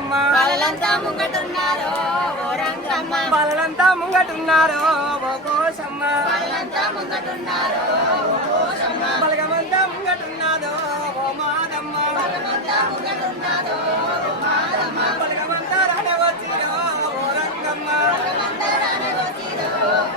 రంగమ్మ బాలలంతా ముంగటున్నారో ఓ రంగమ్మ బాలలంతా ముంగటున్నారో ఓ కోశమ్మ బాలలంతా ముంగటున్నారో ఓ కోశమ్మ బలగమంతా ముంగటున్నాదో ఓ మాదమ్మ బాలమంతా ముంగటున్నారో ఓ మాదమ్మ బలగమంతా రాడవచ్చిరో ఓ రంగమ్మ బాలమంతా రానవచ్చిరో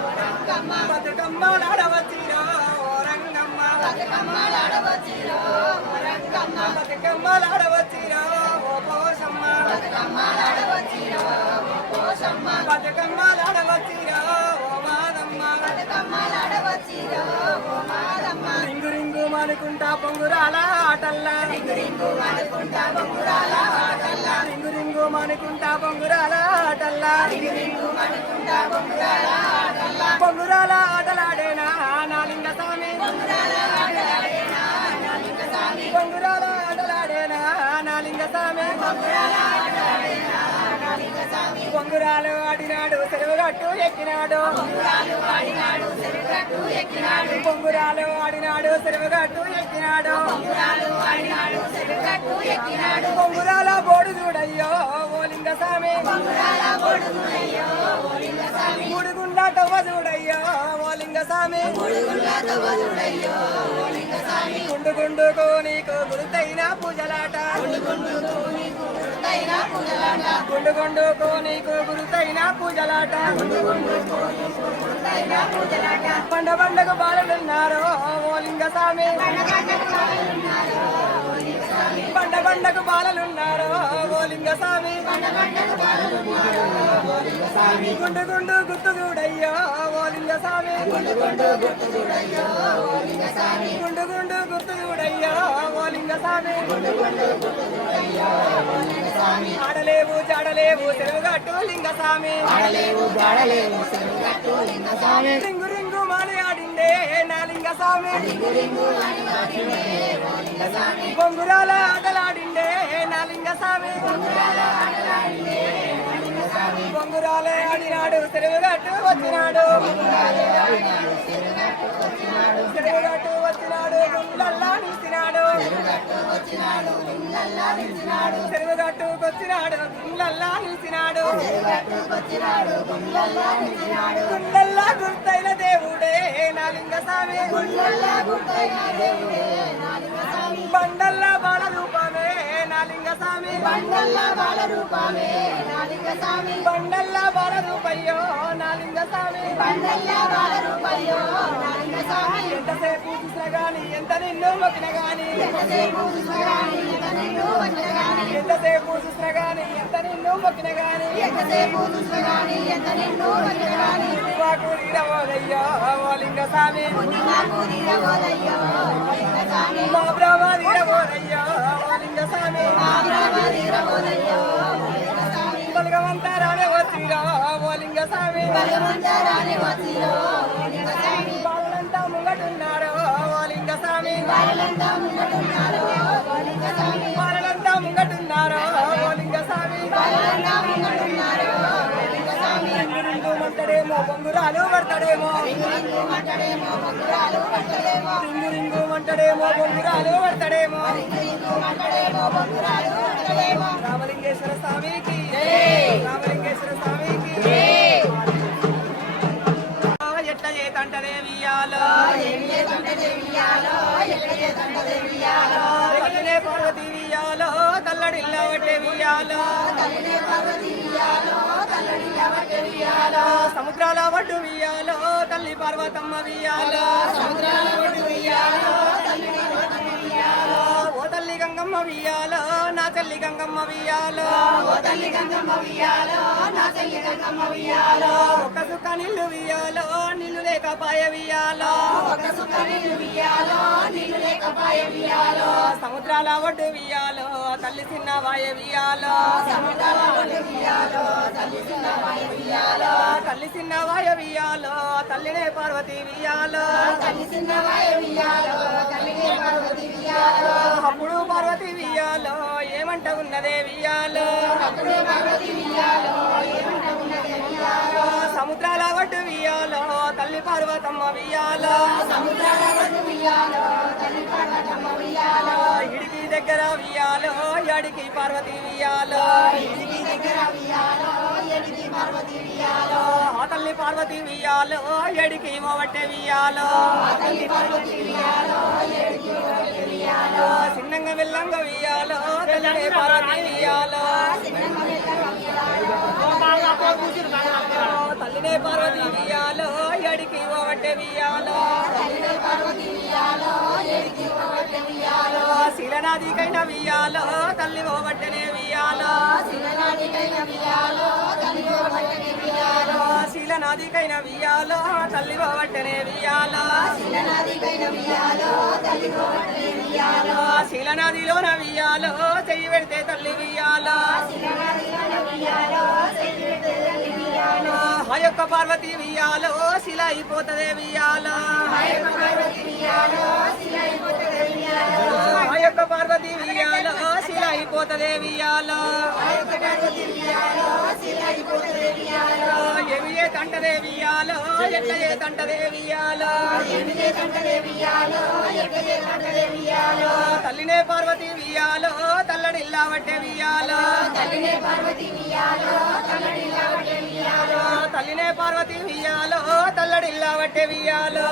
ఓ రంగమ్మ బతుకమ్మలాడవచ్చిరో ఓ రంగమ్మ బతుకమ్మలాడవచ్చిరో ఓ రంగమ్మ బతుకమ్మలాడవచ్చిరో ఓ కోశమ్మ బతుకమ్మలాడవచ్చిరో ఓ కోశమ్మ బతుకమ్మలాడవచ్చిరో ఓ మాదమ్మ బతుకమ్మలాడవచ్చిరో ఓ మాదమ్మ రింగు రింగు మానుకుంటా పొంగురాల ఆటల్లా రింగు రింగు వాడుకుంటా బొంగురాల ఆటల్లా రింగు రింగు మానుకుంటా పొంగురాల ఆటల్లా రింగు రింగు వాడుకుంటా బొంగురాల ఆటల్లా పొంగురాల ఆటలాడేనా నాలింగ స్వామి బొంగురాల ఆటలాడేనా నాలింగ స్వామి పొంగురాల ఆటలాడేనా నాలింగ స్వామి బొంగురాల ఆటలాడేనా నాలింగ స్వామి పొంగురాలు ఆడినాడు సెలవుగట్టు ఎక్కినాడు బొంగురాలు ఆడినాడు చెరుగట్టు ఎక్కినాడు పొంగురాలు ఆడినాడు సెలవుగట్టు ఎక్కినాడు బొంగురాలు ఆడినాడు చెరుగట్టు ఎక్కినాడు పొంగురాల బోడు చూడయ్యో ఓ లింగ స్వామి బొంగురాల బొడుగునయ్యో ఓ లింగ స్వామి ముడుగుండా తవ్వ చూడయ్యో ఓ లింగ స్వామి బొడుగుల్లా తవ్వదుడయ్యో ఓ లింగ స్వామి గుండు గుండుకు నీకు గురుతైన పూజలాట గుండుకు నీకు గుర్తైన పూజలాట గుండు గుండుకు నీకు గురుతైన పూజలాట గుర్తైన పూజలాట పండ పండగ బాలలున్నారు ఓ లింగ స్వామి పండ పండగ బాలలున్నారు ఓ లింగ స్వామి గుండు గుండు గుర్తు చూడయ్యో ఓ లింగ స్వామి గుండు గుండు గుర్తు చూడయ్యో ఓ లింగ స్వామి ఆడలేవు జాడలేవు తెలుగుగట్టు లింగ స్వామి రింగు రింగు మాలి ఆడిండే నా లింగ స్వామి బొంగురాల ఆటలాడిండే నా లింగ స్వామి బొంగురాలే ఆడినాడు తెలుగుగట్టు వచ్చినాడు తెలుగుగట్టు వచ్చినాడు గుండల్లా నిలిచినాడు తెలుగుగట్టుకు వచ్చినాడు గుండల్లా నిలిచినాడు గుండల్లా గుర్తైన దేవుడే నా లింగ స్వామి బండల్లా బాల రూపమే నా లింగ స్వామి బండల్లా బాల రూపమే నాలింగ స్వామి బండల్లా బాల రూపయ్యో నా లింగ స్వామి బండల్లా బాల రూపయ్యో నాలింగ స్వామి ఎంతసేపు చూసినా గాని ఎంత నిన్ను మొక్కిన గాని ఎంతసేపు చూసినాగాని ఎంత నిన్ను వచ్చినగాని ఎంతసేపు చూసినా గాని ఎంత నిన్ను మొక్కిన గాని ఎంతసేపు చూసినాగాని ఎంత నిన్ను వచ్చినగాని మాకు నీరవోదయ్యో ఓ లింగ స్వామి మాకు తీరబోదయ్యో లింగ స్వామి మా బ్రహ్మ నీరవోదయ్యో ఓ లింగ స్వామి మా బ్రహ్మ తీరబోదయ్యో లింగ స్వామి బలగమంతా రానే వచ్చిరో ఓ లింగ స్వామి బలవంతరాని వచ్చిరో లింగ స్వామి బాలంతా ముంగటున్నారో ఓ లింగ స్వామి బాలలంతా ముంగటున్నారో లింగ స్వామి బాలంతా ముంగటున్నారో ఓ లింగ స్వామి బాలలంతా ముంగటున్నారో లింగ స్వామి రింగు మంటడేమో బొంగురాలు పడతాడేమో రింగు మంటడేమో బొంగురాలు పట్టడేమో రింగు రింగు మంటడేమో బొంగురాలు పడతాడేమో రింగు మంటడేమో బొంగురాలు పట్టడేమో రామలింగేశ్వర స్వామికి రామలింగేశ్వర స్వామికి ఎట్ల చేతంటదే వియాలో ఏమి చేతంటే దేవియాలో ఎట్ల చేతంటే దేవియాలో ఎగిరినే పార్వతి వియాలో తల్లడిల్ల వట్టే వియాలో తల్లినే పార్వతి వియాలో తల్లడిల్ల వట్టె వియాలో సముద్రాల వడ్డు వియాలో తల్లి పార్వతమ్మ వియాలో సముద్రాల ఒడ్డు వియాలో తల్లినే పార్వతమ్మ వియాలో ఓ తల్లి గంగమ్మ వియాలో నా తల్లి గంగమ్మ వియాలో ఓ తల్లి గంగమ్మ వియాలో నా తల్లి గంగమ్మ వియాలో ఒక్క సుక్క నిల్లు వియాలో నిన్ను లేకపాయ వియాలో ఒక సుఖ నీళ్ళు వియాలో నీళ్ళు లేకపాయ వియాలో సముద్రాల ఒడ్డు వియాలో తల్లి చిన్న వాయ వియాలో సముద్రాల ఒడ్డు వియాలో తల్లి చిన్నవాయ వియాలో తల్లి చిన్న వాయ వియాలో తల్లినే పార్వతి వియాలో తల్లి చిన్నవాయ వియాలో తల్లినే పార్వతి వియాలో అప్పుడు పార్వతి వియాలో ఏమంట ఉన్నదే వియాలో అప్పుడే పార్వతి వియాలో ఏమంట ఉన్నదే వియాలో సముద్రాల ఒడ్డు వియాలో తల్లి పార్వతమ్మ వియాలో సముద్రాల ఒడ్డు వియాలో తల్లి పార్వతమ్మ వియాలో ఇడికి దగ్గర వియాలో యాడికి పార్వతి వియాలో ఇది ఆ తల్లి పార్వతి వియాలో ఎడికి మోవట్టే వియాలో చిన్నంగ వెళ్ళంగ వియాలో తల్లి పార్వతి వియాలో తల్లినే పార్వతి వియాలో ఎడికి మోవట్టే వియాలో శిలనాదికైన వియాలో తల్లి మోవట్టనే వియాలో శిలనాదికైన వియాలో తల్లి మోవట్టనే వియాలో శిలనాదిలోన వియాలో చెయ్యి పెడితే తల్లి వియాలో ఆ యొక్క పార్వతి వియాలో శిల అయిపోతదే వియాలో ఆ యొక్క పార్వతి వియాలో శిల అయిపోతదే వియాలో ఎవియే తంటదే వియాలో ఎట్లయే తంటదే వియాలో తల్లినే పార్వతి వియాలో తల్లడిల్లా వట్టే వియాలో తల్లినే పార్వతి వియాలో తల్లడిల్లా వట్టే వియాలో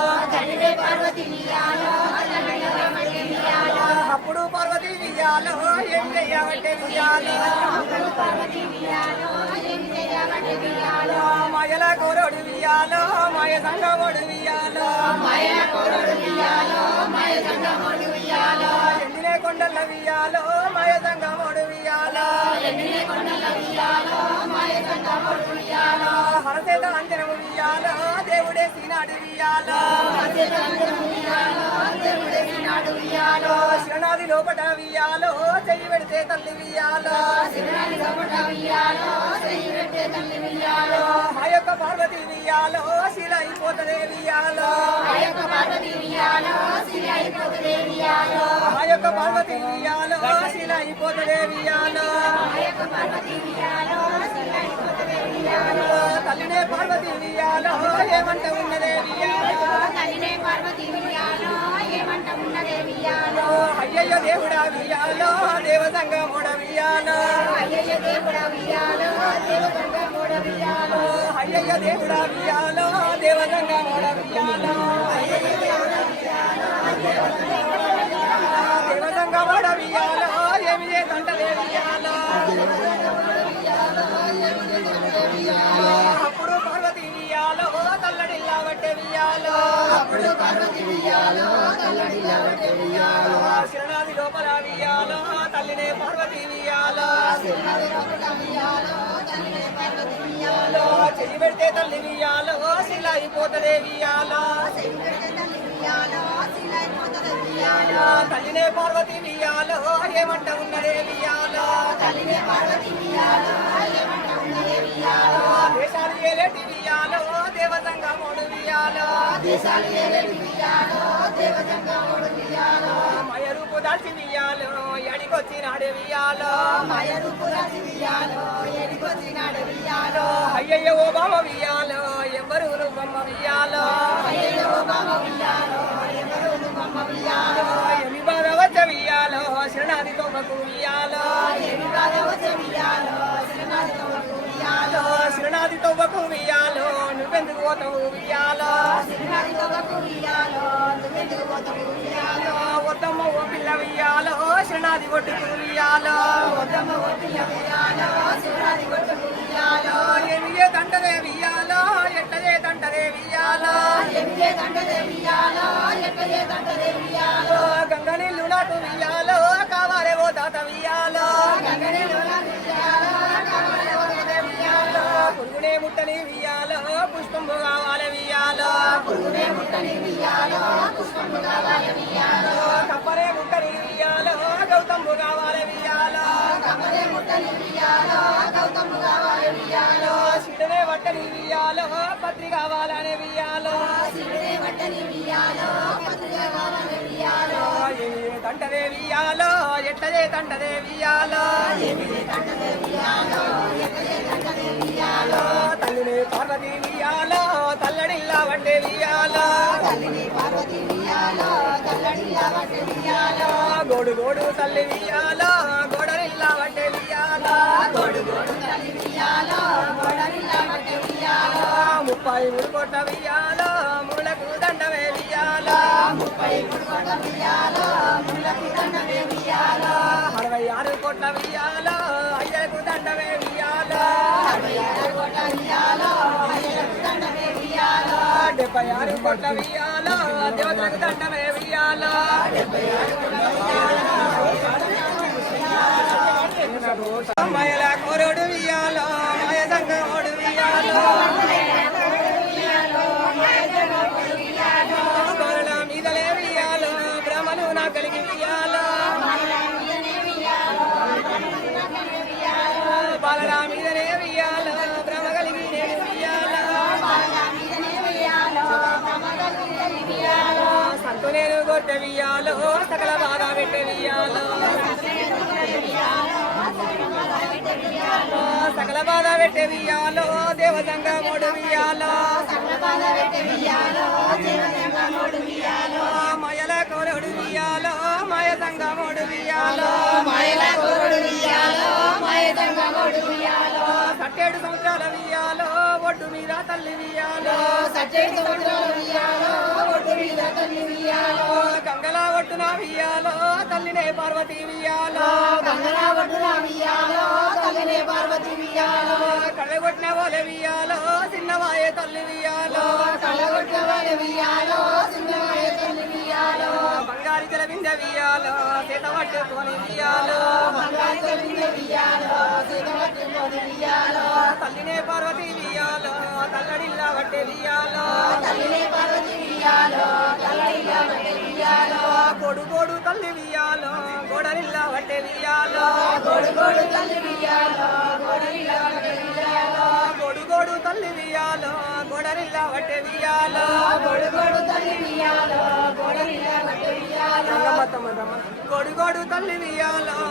అప్పుడు పార్వతి వియాలో ఏం చెయ్యవట్టే వియాలో మాయల కోరడు వియాలో మాయ సంగమోడు వియాలో ఎండినే కొండల వియాలో మాయ సంగమోడు వియాలో హరసేత అంజనము వియాలో దేవుడే సీనాడు వియాలో శరణాది లోపట వియాలో చెయ్యి పెడితే తల్లి వియాలో ఆ యొక్క పార్వతి వియాలో శిల అయిపోతదే వియాలో ఆ యొక్క పార్వతి వియాలో శిల అయిపోతదే వియాలో తల్లినే పార్వతి వియాలో ఏమంట ఉన్నదే వియాలో అయ్యయ్య దేవుడా వియాలో దేవ సంగమోడ వియాలో అయ్యయ్య దేవుడా వియాలో దేవ సంగమోడ వియాలో దేవ సంగమోడ వియాలో ఏమి చేతంటదే వియాలో అప్పుడు పార్వతి వియాలో తల్లడిల్లా వట్టే వియాలో శరణాది లోపల వియాలో తల్లినే పార్వతి వియాలో చెయ్యి పెడితే తల్లి వియాలో శిల అయిపోతదే వియాలో తల్లినే పార్వతి వియాలో ఏమంట ఉన్నదే వియాలో దేశాలు ఏలేటి వియాలో దేవతంగమోడు వియాలో మయ రూపు దాల్చి వియాలో ఎడికొచ్చినాడే వియాలో అయ్యయ్య ఓ బామ వియాలో ఎవరు బొమ్మ వియాలో ఎమి బాధ వచ్చ వియాలో శరణాది తోమకు వియాలో శరణాది తోమకు వియాలో నువ్వెందుకు పోతావు వియాలో వద్దమ్మ ఓ పిల్ల వియాలో శరణాది కొట్టుకు వియాలో ఎమిగే తంటదే వియాలో ఎట్టదే తంటదే వియాలో గంగ నీళ్ళు నాకు వియాలో కావాలే ఓ తాత వియాలో పురుగునే ముట్టని వియాలో పుష్పంబు కావాలి వియాలో కప్పరే ముట్టని వియాలో గౌతంబు కావాలి వియాలో సిడనే వట్టని వియాలో పత్రి కావాలనే వియాలో తంటదే వియాలో ఎట్టదే తంటదే వియాలో తల్లిని పార్వతి వియాలో తల్లడిల్లా వట్టే వియాలో గోడు గోడు తల్లి వియాలో గోడరిల్లా వట్టే వియాలో 33 కోట్ల వియాలో ముళ్ళకు దండమే వియాలో 66 కోట్ల వియాలో అయ్యకు దండమే వియాలో 76 కోట్ల వియాలో దేవతలకు దండమే వియాలో మయల కోరుడు వియాలో మయ సంగమోడు వియాలో కోరల మీదలే వియాలో భ్రమలు నా కలిగి వియాలో బాలల మీదనే వియాలో భ్రమ కలిగి నేను వియాలో సంతు నేను కొట్టే వియాలో సకల బాధ పెట్టే వియాలో సకల బాధ పెట్టే వియాలో దేవ సంగమోడు వియాలో మయల కోరుడు వియాలో మయ సంగమోడు వియాలో 7 సంవత్సరాల వియాలో ఒడ్డు మీద తల్లి వియాలో గంగల ఒడ్డున వియాలో తల్లినే పార్వతి వియాలో కళ్ళగొట్టిన వాళ్ళ వియాలో చిన్నవాయే తల్లి వియాలో బంగారు జల బింద వియాలో చేత పట్టుకొని వియాలో తల్లినే పార్వతి వియాలో తల్లడిల్లా వట్టే వియాలో గోడు గోడు తల్లి వియాలో గోడరిల్లా వట్టే వియాలో గోడు గోడు తల్లి వియాలో గోడరిల్లా వట్టే వియాలో గోడు గోడు తల్లి వియాలో